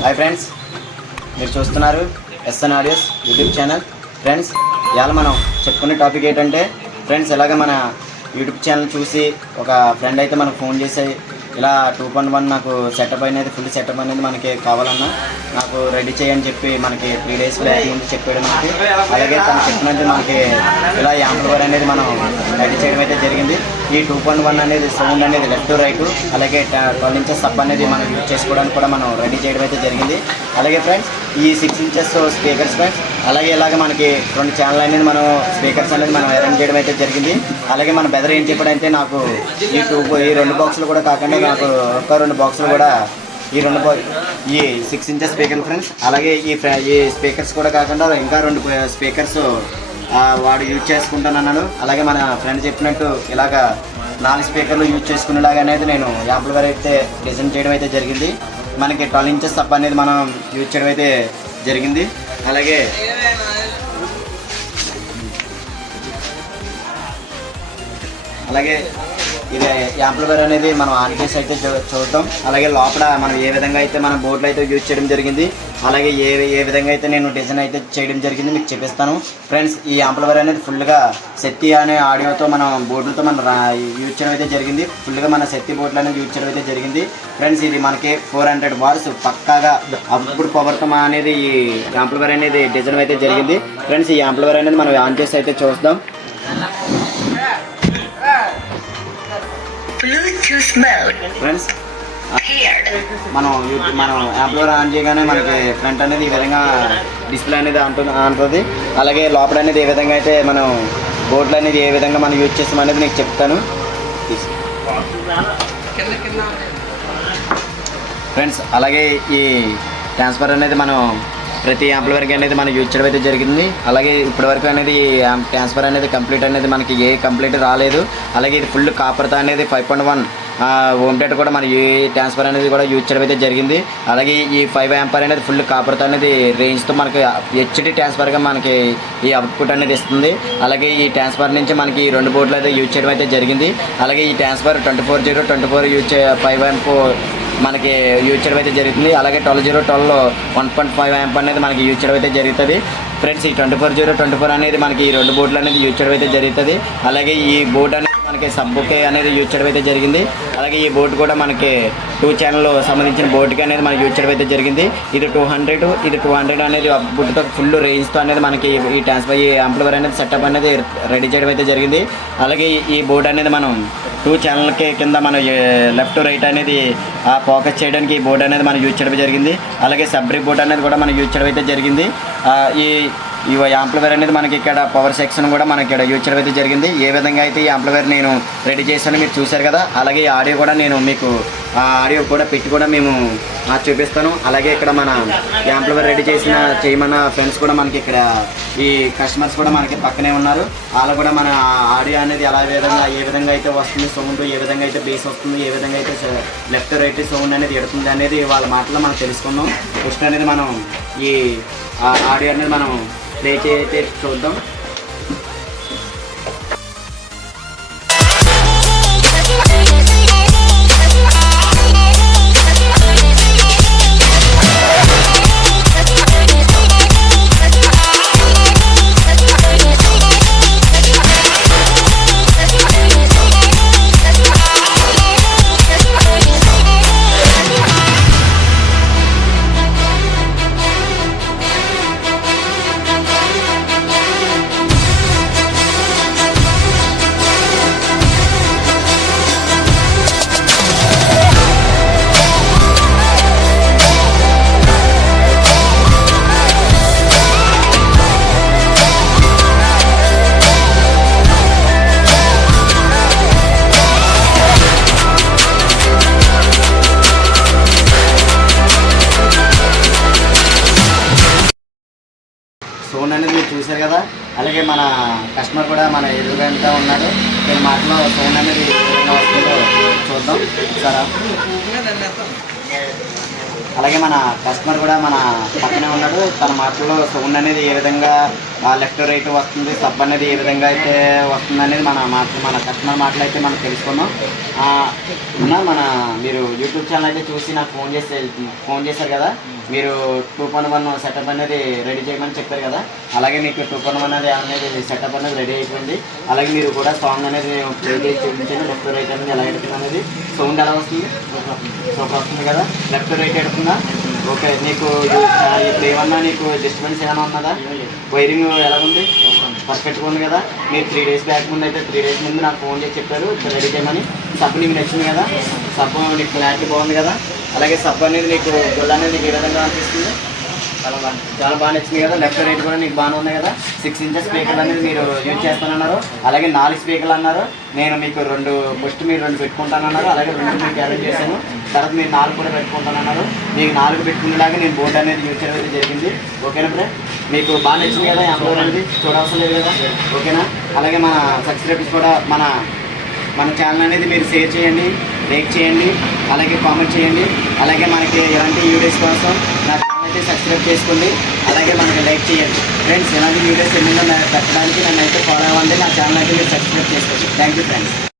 Hi friends, మీరు చూస్తున్నారు SN audios YouTube channel. Friends, ఇవాళ మనం చెప్పుకునే టాపిక్ ఏంటంటే ఫ్రెండ్స్, ఇలాగ మన యూట్యూబ్ ఛానల్ చూసి ఒక ఫ్రెండ్ అయితే మనకు ఫోన్ చేసి ఇలా 2.1 నాకు సెటప్ అనేది ఫుల్ సెటప్ అనేది మనకి కావాలన్నా నాకు రెడీ చేయని చెప్పి మనకి 3 days బ్యాక్ ముందు చెప్పాడు మనకి. అలాగే తను చెప్పినట్టు మనకి ఇలా యాంప్లిఫైర్ అనేది మనం రెడీ చేయడం అయితే జరిగింది. ఈ 2.1 అనేది సౌండ్ అనేది లెఫ్ట్ రైట్, అలాగే 12 inches సబ్ అనేది మనం యూజ్ చేసుకోవడానికి కూడా మనం రెడీ చేయడం అయితే జరిగింది. అలాగే ఫ్రెండ్స్, ఈ 6 inches స్పీకర్స్ ఫ్రెండ్స్, అలాగే ఇలాగ మనకి 2 ఛానల్ అనేది మనం స్పీకర్స్ అనేది మనం అరేంజ్ చేయడం అయితే జరిగింది. అలాగే మన బెదర్ ఏం చెప్పాడంటే నాకు ఈ 2 బాక్సులు కూడా కాకుండా నాకు ఒక 2 బాక్సులు కూడా ఈ 6 inches స్పీకర్ ఫ్రెండ్స్, అలాగే ఈ స్పీకర్స్ కూడా కాకుండా ఇంకా 2 స్పీకర్స్ వాడు యూజ్ చేసుకుంటానన్నాడు. అలాగే మన ఫ్రెండ్ చెప్పినట్టు ఇలాగ 4 స్పీకర్లు యూజ్ చేసుకునేలాగా అనేది నేను యాంప్లిఫైర్ అయితే డిజైన్ చేయడం అయితే జరిగింది. మనకి 12 inches సబ్ అనేది మనం యూజ్ చేయడం అయితే జరిగింది. అలాగే ఇది యాంప్లిఫైర్ అనేది మనం ఆన్ చేసి అయితే చూద్దాం. అలాగే లోపల మనం ఏ విధంగా అయితే మన బోర్డులో అయితే యూజ్ చేయడం జరిగింది, అలాగే ఏ విధంగా అయితే నేను డిజైన్ అయితే చేయడం జరిగింది మీకు చూపిస్తాను. ఫ్రెండ్స్, ఈ యాంప్లిఫైర్ అనేది ఫుల్గా శక్తి అనే ఆడియోతో మనం బోర్డులతో మనం యూజ్ చేయడం అయితే జరిగింది. ఫుల్గా మన శక్తి బోర్డులు అనేది యూజ్ చేయడం అయితే జరిగింది. ఫ్రెండ్స్, ఇది మనకి 400 watts పక్కాగా అవుట్పుట్ పవర్తో అనేది ఈ యాంప్లిఫైర్ అనేది డిజైన్ అయితే జరిగింది. ఫ్రెండ్స్, ఈ యాంప్లిఫైర్ అనేది మనం ఆన్ చేసి అయితే చూద్దాం. ఫ్రెండ్స్, మనం యాంప్లిఫైర్ ఆన్ చేయగానే మనకి ఫ్రంట్ అనేది ఈ విధంగా డిస్ప్లే అనేది అంటుంది. అలాగే లోపల అనేది ఏ విధంగా అయితే మనం బోర్డులు అనేది ఏ విధంగా మనం యూజ్ చేస్తాం అనేది నీకు చెప్తాను. ఫ్రెండ్స్, అలాగే ఈ ట్రాన్స్ఫర్ అనేది మనం ప్రతి యాంప్లిఫైర్కి అనేది మనం యూజ్ చేయడం అయితే జరిగింది. అలాగే ఇప్పటివరకు అనేది ట్రాన్స్ఫర్ అనేది కంప్లీట్ అనేది మనకి ఏ కంప్లీట్ రాలేదు. అలాగే ఇది ఫుల్ కాపర్తో అనేది 5.1 హోమ్ థియేటర్ కూడా మన ఈ ట్రాన్స్ఫర్ అనేది కూడా యూజ్ చేయడం అయితే జరిగింది. అలాగే ఈ 5 ఆంపియర్ అనేది ఫుల్ కాపర్తో అనేది రేంజ్తో మనకి హెచ్డి ట్రాన్స్ఫర్గా మనకి ఈ అవుట్పుట్ అనేది ఇస్తుంది. అలాగే ఈ ట్రాన్స్ఫర్ నుంచి మనకి 2 బోర్డులు అయితే యూజ్ చేయడం అయితే జరిగింది. అలాగే ఈ ట్రాన్స్ఫర్ 24/0 యూజ్ 5 amp మనకి యూజ్ చేయడం అయితే జరుగుతుంది. అలాగే 12/0 1.5 amp అనేది మనకి యూజ్ చేయడం అయితే జరుగుతుంది. ఫ్రెండ్స్, ఈ 24/0 అనేది మనకి ఈ 2 బోర్డులు అనేది యూజ్ చేయడం అయితే జరుగుతుంది. అలాగే ఈ బోర్డు అనేది మనకి సబ్బుకే అనేది యూజ్ చేయడం అయితే జరిగింది. అలాగే ఈ బోర్డు కూడా మనకి 2 ఛానల్ సంబంధించిన బోర్డుకి అనేది మనకి యూజ్ చేయడం అయితే జరిగింది. ఇది 200 అనేది బుడ్డుతో ఫుల్ రేంజ్తో అనేది మనకి ఈ ట్రాన్స్ఫర్ ఈ యాంప్లిఫైర్ అనేది సెటప్ అనేది రెడీ చేయడం అయితే జరిగింది. అలాగే ఈ బోర్డు అనేది మనం 2 ఛానల్కి కింద మనం లెఫ్ట్ రైట్ అనేది ఫోకస్ చేయడానికి ఈ బోర్డు అనేది మనం యూజ్ చేయడం జరిగింది. అలాగే సబ్రీ బోర్డు అనేది కూడా మనం యూజ్ చేయడం అయితే జరిగింది. ఈ యాంప్లిఫైర్ అనేది మనకి ఇక్కడ పవర్ సెక్షన్ కూడా మనకి ఇక్కడ యూజ్ చేయడం అయితే జరిగింది. ఏ విధంగా అయితే ఈ యాంప్లిఫైర్ నేను రెడీ చేశానో మీరు చూశారు కదా. అలాగే ఈ ఆడియో కూడా నేను మీకు ఆడియో కూడా పెట్టి కూడా మేము చూపిస్తాను. అలాగే ఇక్కడ మన యాంప్లిఫైర్ రెడీ చేయమన్న ఫ్రెండ్స్ కూడా మనకి ఇక్కడ ఈ కస్టమర్స్ కూడా మనకి పక్కనే ఉన్నారు. వాళ్ళు కూడా మన ఆడియో అనేది ఏ విధంగా అయితే వస్తుంది సౌండ్, ఏ విధంగా అయితే బేస్ వస్తుంది, ఏ విధంగా అయితే లెఫ్ట్ రైట్ సౌండ్ అనేది ఎడుతుంది అనేది వాళ్ళ మాటలో మనం తెలుసుకుందాం. ఫస్ట్ అనేది మనం ఈ ఆడియో అనేది మనం ప్లే చేసి చూద్దాం. సౌండ్ అనేది మీరు చూశారు కదా. అలాగే మన కస్టమర్ కూడా మన ఎదురుగా ఉన్నాడు. నేను మాటలో సౌండ్ అనేది ఏ విధంగా వస్తుందో చూద్దాం సరే. అలాగే మన కస్టమర్ కూడా మన పక్కనే ఉన్నాడు. తన మాటల్లో సౌండ్ అనేది ఏ విధంగా లెఫ్ట్ రైట్ వస్తుంది, సబ్ అనేది ఏ విధంగా అయితే వస్తుంది అనేది మన కస్టమర్ మాటలు అయితే మనం తెలుసుకున్నాం. మన మీరు యూట్యూబ్ ఛానల్ అయితే చూసి నాకు ఫోన్ చేశారు కదా, మీరు 2.1 సెటప్ అనేది రెడీ చేయమని చెప్పారు కదా, అలాగే మీకు 2.1 అనేది సెటప్ అనేది రెడీ అయిపోయింది. అలాగే మీరు కూడా సాంగ్ అనేది ప్లే చేసి చూపించండి. లెఫ్ట్ రైట్ అనేది ఎలా ఎడుతుంది అనేది, సౌండ్ ఎలా వస్తుంది, సూపర్ వస్తుంది కదా, లెఫ్ట్ రైట్ ఎడుతుందా? ఓకే. నీకు ఇప్పుడు ఏమన్నా నీకు డిస్టర్బెన్స్ ఏమైనా ఉన్నదా? వైరింగ్ ఎలా ఉంది? పర్ఫెక్ట్గా ఉంది కదా. మీరు 3 days బ్యాక్ ముందు అయితే 3 days ముందు నాకు ఫోన్ చేసి చెప్పారు రెడీ చేయమని. సబ్బు నీకు నచ్చింది కదా, సబ్బు నీకు క్లారిటీ బాగుంది కదా, అలాగే సబ్బు అనేది నీకు గొల్ల అనేది నీకు ఏ విధంగా అనిపిస్తుంది? చాలా బాగా నచ్చింది కదా. లెఫ్ట్ రైట్ కూడా నీకు బాగానే ఉన్నాయి కదా. 6 inches స్పీకర్లు అనేది మీరు యూజ్ చేస్తానన్నారు, అలాగే 4 స్పీకర్లు అన్నారు. నేను మీకు ఫస్ట్ మీరు 2 పెట్టుకుంటానన్నారు, అలాగే 2 మీకు అరేంజ్ చేశాను. తర్వాత మీరు 4 కూడా పెట్టుకుంటానన్నారు. మీకు 4 పెట్టుకునేలాగా నేను బోర్డు అనేది యూజ్ చేయడం జరిగింది. ఓకేనా ఫ్రెండ్? మీకు బాగా నచ్చింది కదా యాంప్లిఫైర్ అనేది, చూడవలసిన లేదు కదా. ఓకేనా? అలాగే మన సబ్స్క్రైబర్స్ కూడా మన ఛానల్ అనేది మీరు షేర్ చేయండి, లైక్ చేయండి, అలాగే కామెంట్ చేయండి. అలాగే మనకి ఎలాంటి వీడియోస్ కోసం నా ఛానల్ అయితే సబ్స్క్రైబ్ చేసుకోండి, అలాగే మనకి లైక్ చేయండి ఫ్రెండ్స్. ఎలాంటి వీడియోస్ ఎన్నో పెట్టడానికి నన్ను అయితే ఫాలో అవ్వండి, నా ఛానల్ అయితే మీరు సబ్స్క్రైబ్ చేసుకోండి. Thank you friends.